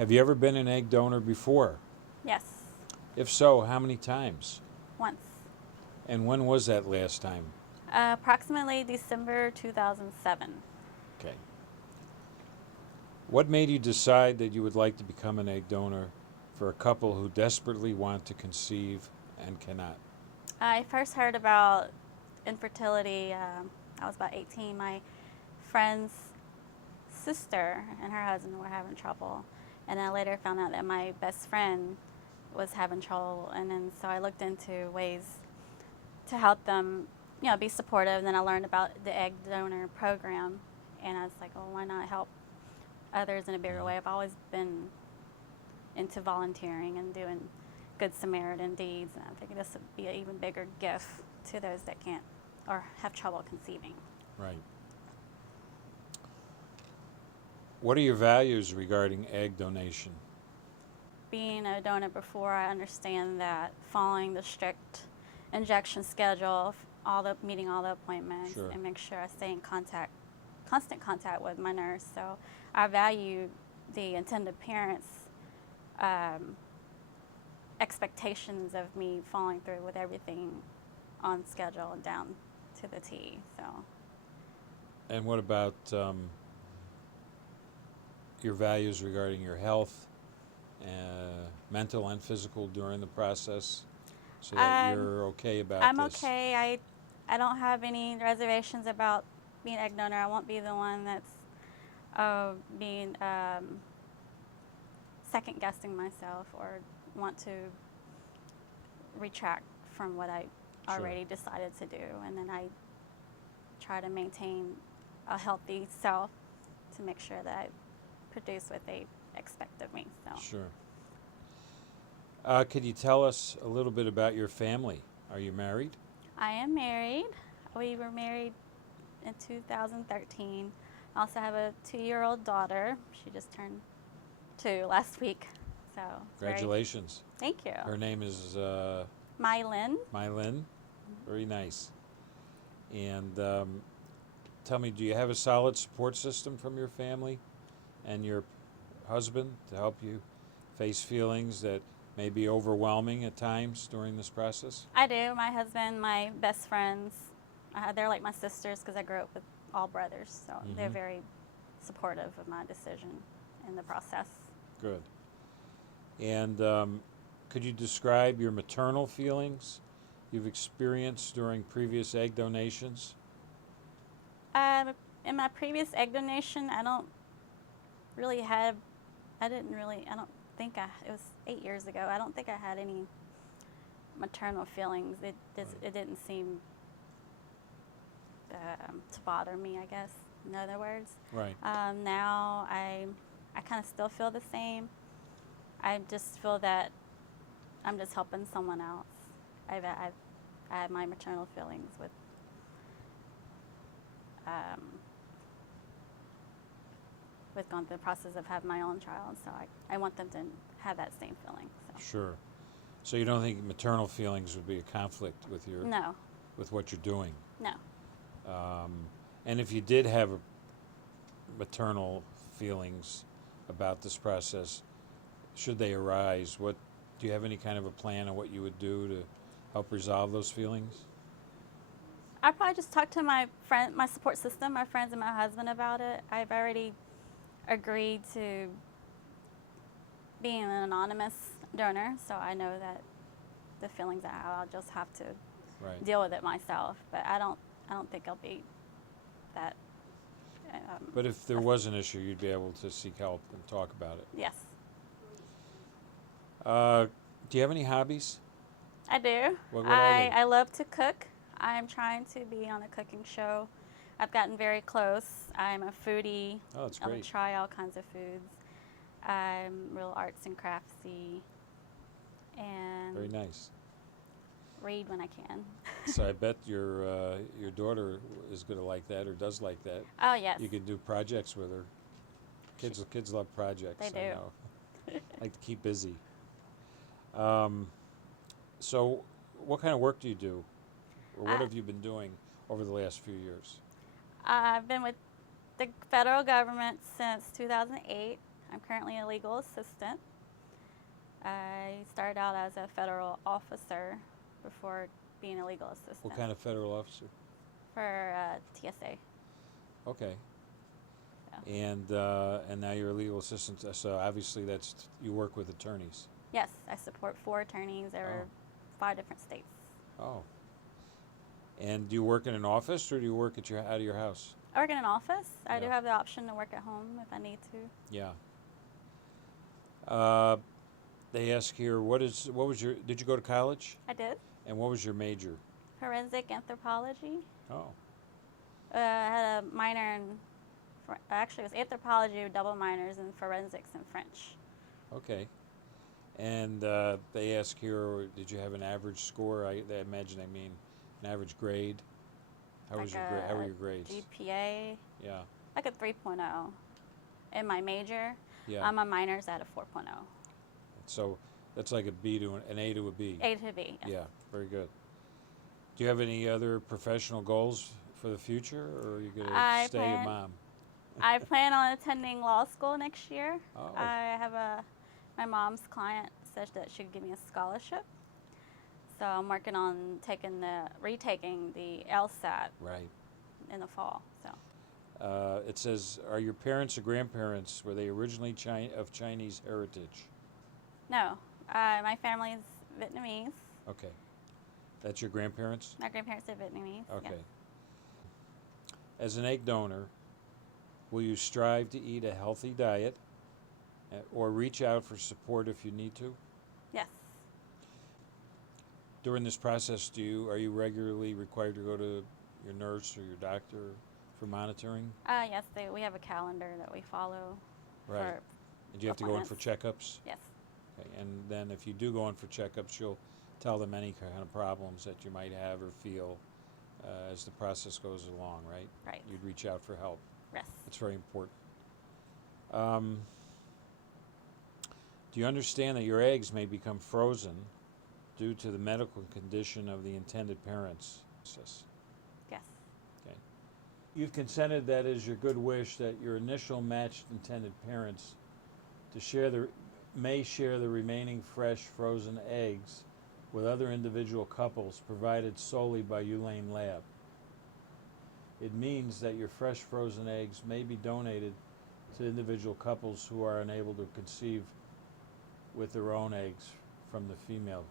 Have you ever been an egg donor before? Yes, If so, how many times? once. And when was that last time? Approximately December 2007. Okay. What made you decide that you would like to become an egg donor for a couple who desperately want to conceive and cannot? I first heard about infertility. I was about 18. My friend's sister and her husband were having trouble, and I later found out that my best friend was having trouble, and then so I looked into ways to help them, be supportive. And then I learned about the egg donor program, and I was like, well, why not help others in a bigger way? I've always been into volunteering and doing good Samaritan deeds, and I figured this would be an even bigger gift to those that can't or have trouble conceiving. Right. What are your values regarding egg donation? Being a donor before, I understand that following the strict injection schedule, meeting all the appointments, Sure. and make sure I stay in constant contact with my nurse. So I value the intended parents' expectations of me following through with everything on schedule and down to the T. So. And what about your values regarding your health, mental and physical, during the process, so that you're okay about I'm this? okay. I don't have any reservations about being egg donor. I won't be the one that's being second guessing myself or want to retract from what I already decided to do. And then I try to maintain a healthy self to make sure that I produce what they expect of me. So. Sure. Could you tell us a little bit about your family? Are you married? I am married. We were married in 2013. I also have a 2-year-old daughter. She just turned 2 last week. So Congratulations. Thank you. Her name is Mylin. Mylin. Very nice. And tell me, do you have a solid support system from your family and your husband to help you face feelings that may be overwhelming at times during this process? I do. My husband, my best friends, they're like my sisters because I grew up with all brothers. So they're very supportive of my decision in the process. Good. And could you describe your maternal feelings you've experienced during previous egg donations? In my previous egg donation, I don't think it was 8 years ago. I don't think I had any maternal feelings. It didn't seem to bother me, I guess, in other words. Right. Now I kind of still feel the same. I just feel that I'm just helping someone else. I have my maternal feelings with going through the process of having my own child, so I want them to have that same feeling. So. Sure. So you don't think maternal feelings would be a conflict with your No. with what you're doing? No. And if you did have maternal feelings about this process, should they arise, do you have any kind of a plan on what you would do to help resolve those feelings? I probably just talk to my support system, my friends and my husband about it. I've already agreed to being an anonymous donor, so I know that the feelings I have, I'll just have to deal with it myself. But I don't think I'll be that. But if there was an issue, you'd be able to seek help and talk about it. Yes. Do you have any hobbies? I do. What are they? I love to cook. I'm trying to be on a cooking show. I've gotten very close. I'm a foodie. Oh, that's great. I'll try all kinds of foods. I'm real arts and craftsy, and Very nice. read when I can. So I bet your daughter is going to like that, or does like that. Oh yes. You could do projects with her. Kids love projects. They do. I know. Like to keep busy. So, what kind of work do you do, or what have you been doing over the last few years? I've been with the federal government since 2008. I'm currently a legal assistant. I started out as a federal officer before being a legal assistant. What kind of federal officer? For TSA. Okay. So. And now you're a legal assistant, so obviously you work with attorneys. Yes, I support 4 attorneys over 5 different states. Oh. And do you work in an office, or do you work out of your house? I work in an office. I do Yeah. have the option to work at home if I need to. Yeah. They ask here, did you go to college? I did. And what was your major? Forensic anthropology. Oh. I had a minor in, actually it was anthropology with double minors in forensics and French. Okay. And they ask here, did you have an average score? I imagine they mean an average grade. How were your grades? GPA. Yeah. Like a 3.0. In my major, Yeah. my minor's at a 4.0. So that's like a B to an A to a B. A to B. Yes. Yeah, very good. Do you have any other professional goals for the future, or are you going to stay a mom? I plan on attending law school next year. Oh. I have my mom's client said that she could give me a scholarship. So I'm working on retaking the LSAT Right. in the fall. So. It says, are your parents or grandparents, were they originally of Chinese heritage? No, my family's Vietnamese. Okay. That's your grandparents? My grandparents are Vietnamese. Okay. Yes. As an egg donor, will you strive to eat a healthy diet or reach out for support if you need to? Yes. During this process, are you regularly required to go to your nurse or your doctor for monitoring? Yes, we have a calendar that we follow. Right. And do you have to go in for checkups? Yes. Okay. And then if you do go in for checkups, you'll tell them any kind of problems that you might have or feel as the process goes along, right? Right. You'd reach out for help. Yes. It's very important. Do you understand that your eggs may become frozen due to the medical condition of the intended parents? Yes. Okay. You've consented that it is your good wish that your initial matched intended parents may share the remaining fresh frozen eggs with other individual couples provided solely by Ulane Lab. It means that your fresh frozen eggs may be donated to individual couples who are unable to conceive with their own eggs from the female.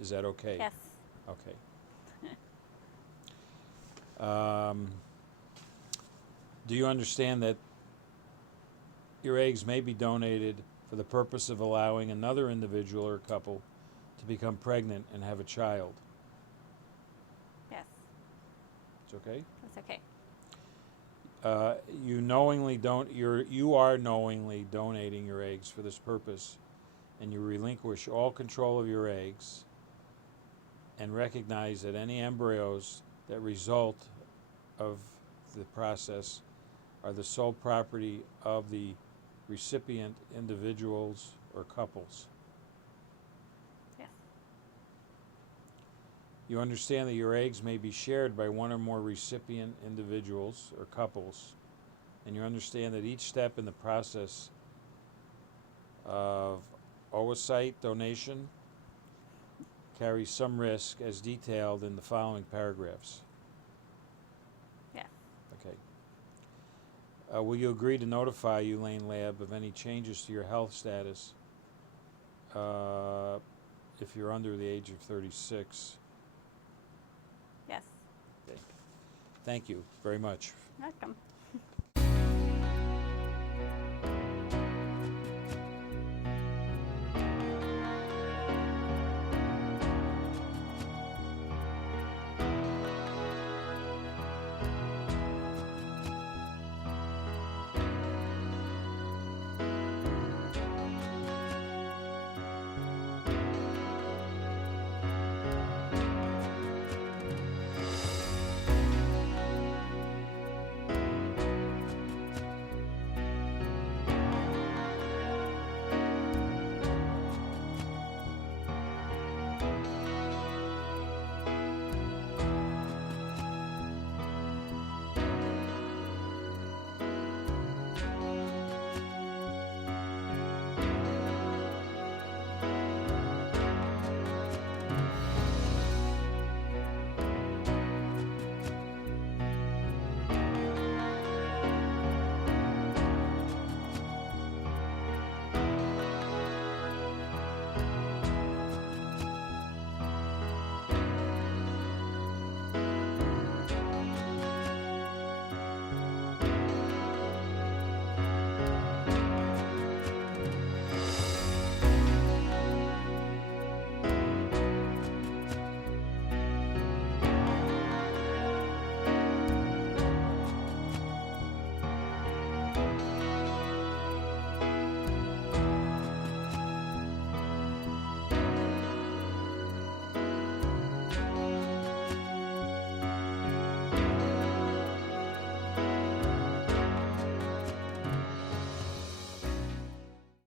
Is that okay? Yes. Okay. Do you understand that your eggs may be donated for the purpose of allowing another individual or couple to become pregnant and have a child? Yes. It's okay? That's okay. You are knowingly donating your eggs for this purpose, and you relinquish all control of your eggs and recognize that any embryos that result of the process are the sole property of the recipient individuals or couples. Yes. You understand that your eggs may be shared by one or more recipient individuals or couples, and you understand that each step in the process of oocyte donation carries some risk as detailed in the following paragraphs. Yes. Okay. Will you agree to notify Ulane Lab of any changes to your health status if you're under the age of 36? Yes. Okay. Thank you very much. Welcome.